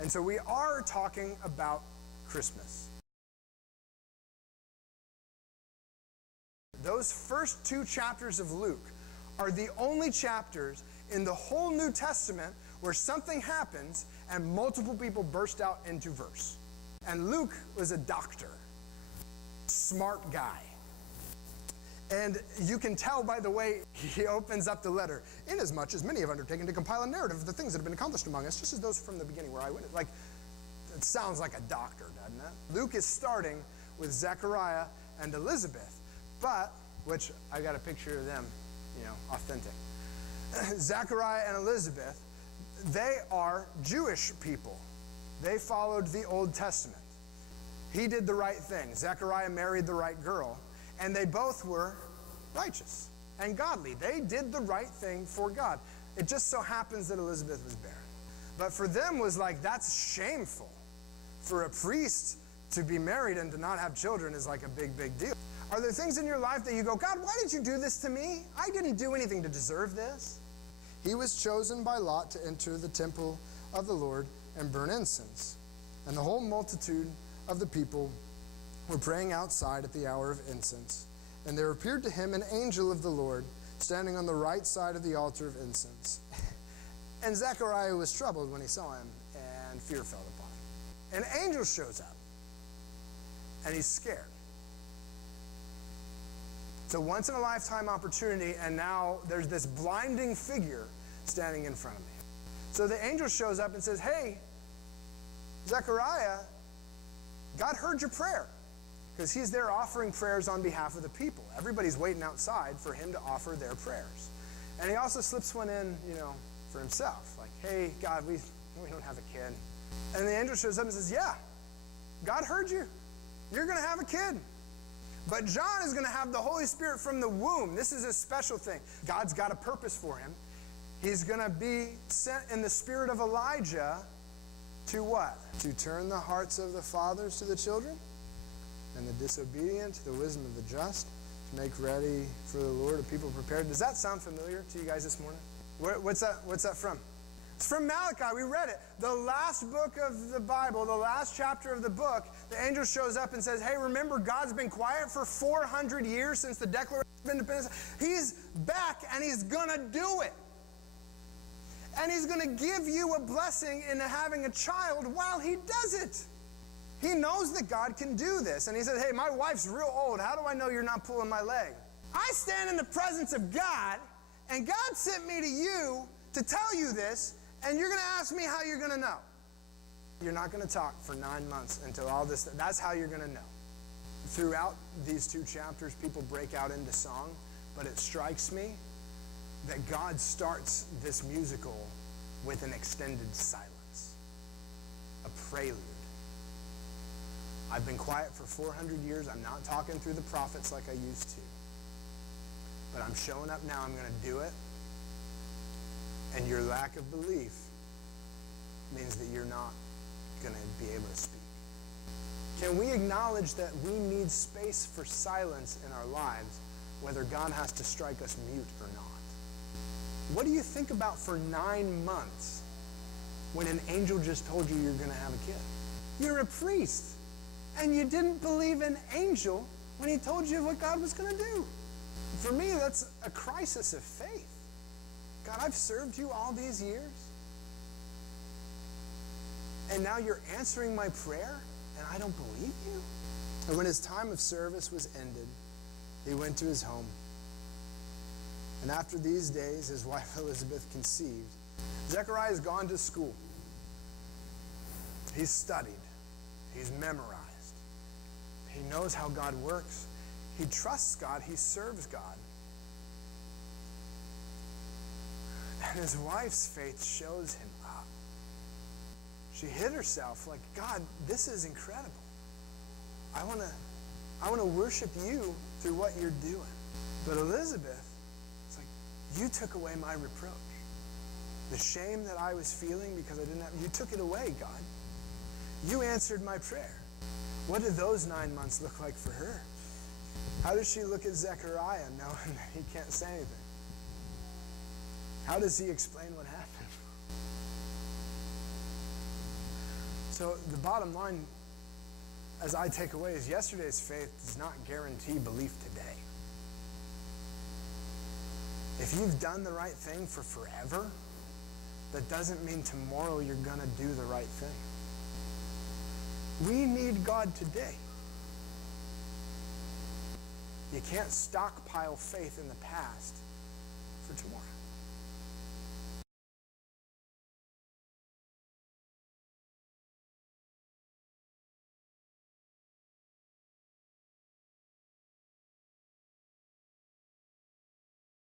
And so we are talking about Christmas. Those first 2 chapters of Luke are the only chapters in the whole New Testament where something happens and multiple people burst out into verse. And Luke was a doctor, smart guy. And you can tell by the way he opens up the letter, inasmuch as many have undertaken to compile a narrative of the things that have been accomplished among us, just as those from the beginning were eyewitnesses. Like, it sounds like a doctor, doesn't it? Luke is starting with Zechariah and Elizabeth, but, which I got a picture of them, authentic. Zechariah and Elizabeth, they are Jewish people. They followed the Old Testament. He did the right thing. Zechariah married the right girl. And they both were righteous and godly. They did the right thing for God. It just so happens that Elizabeth was barren. But for them was like, that's shameful. For a priest to be married and to not have children is like a big, big deal. Are there things in your life that you go, God, why did you do this to me? I didn't do anything to deserve this. He was chosen by Lot to enter the temple of the Lord and burn incense. And the whole multitude of the people were praying outside at the hour of incense. And there appeared to him an angel of the Lord standing on the right side of the altar of incense. And Zechariah was troubled when he saw him, and fear fell upon him. An angel shows up, and he's scared. It's a once-in-a-lifetime opportunity, and now there's this blinding figure standing in front of me. So the angel shows up and says, hey, Zechariah, God heard your prayer. Because he's there offering prayers on behalf of the people. Everybody's waiting outside for him to offer their prayers. And he also slips one in, for himself. Like, hey, God, we don't have a kid. And the angel shows up and says, yeah, God heard you. You're going to have a kid. But John is going to have the Holy Spirit from the womb. This is a special thing. God's got a purpose for him. He's going to be sent in the spirit of Elijah to what? To turn the hearts of the fathers to the children, and the disobedient to the wisdom of the just, to make ready for the Lord a people prepared. Does that sound familiar to you guys this morning? What's that from? It's from Malachi. We read it. The last book of the Bible, the last chapter of the book, the angel shows up and says, hey, remember God's been quiet for 400 years since the Declaration of Independence. He's back and he's going to do it. And he's going to give you a blessing in having a child while he does it. He knows that God can do this. And he says, hey, my wife's real old. How do I know you're not pulling my leg? I stand in the presence of God, and God sent me to you to tell you this, and you're going to ask me how you're going to know. You're not going to talk for 9 months until all this. That's how you're going to know. Throughout these 2 chapters, people break out into song, but it strikes me that God starts this musical with an extended silence, a prelude. I've been quiet for 400 years. I'm not talking through the prophets like I used to. But I'm showing up now. I'm going to do it. And your lack of belief means that you're not going to be able to speak. Can we acknowledge that we need space for silence in our lives, whether God has to strike us mute or not? What do you think about for 9 months when an angel just told you you're going to have a kid? You're a priest. And you didn't believe an angel when he told you what God was going to do. For me, that's a crisis of faith. God, I've served you all these years. And now you're answering my prayer, and I don't believe you? And when his time of service was ended, he went to his home. And after these days, his wife Elizabeth conceived. Zechariah has gone to school. He's studied. He's memorized. He knows how God works. He trusts God. He serves God. And his wife's faith shows him up. She hid herself like, God, this is incredible. I want to worship you through what you're doing. But Elizabeth, it's like, you took away my reproach. The shame that I was feeling because I didn't have, you took it away, God. You answered my prayer. What did those 9 months look like for her? How does she look at Zechariah knowing that he can't say anything? How does he explain what happened? So the bottom line, as I take away, is yesterday's faith does not guarantee belief today. If you've done the right thing for forever, that doesn't mean tomorrow you're going to do the right thing. We need God today. You can't stockpile faith in the past for tomorrow.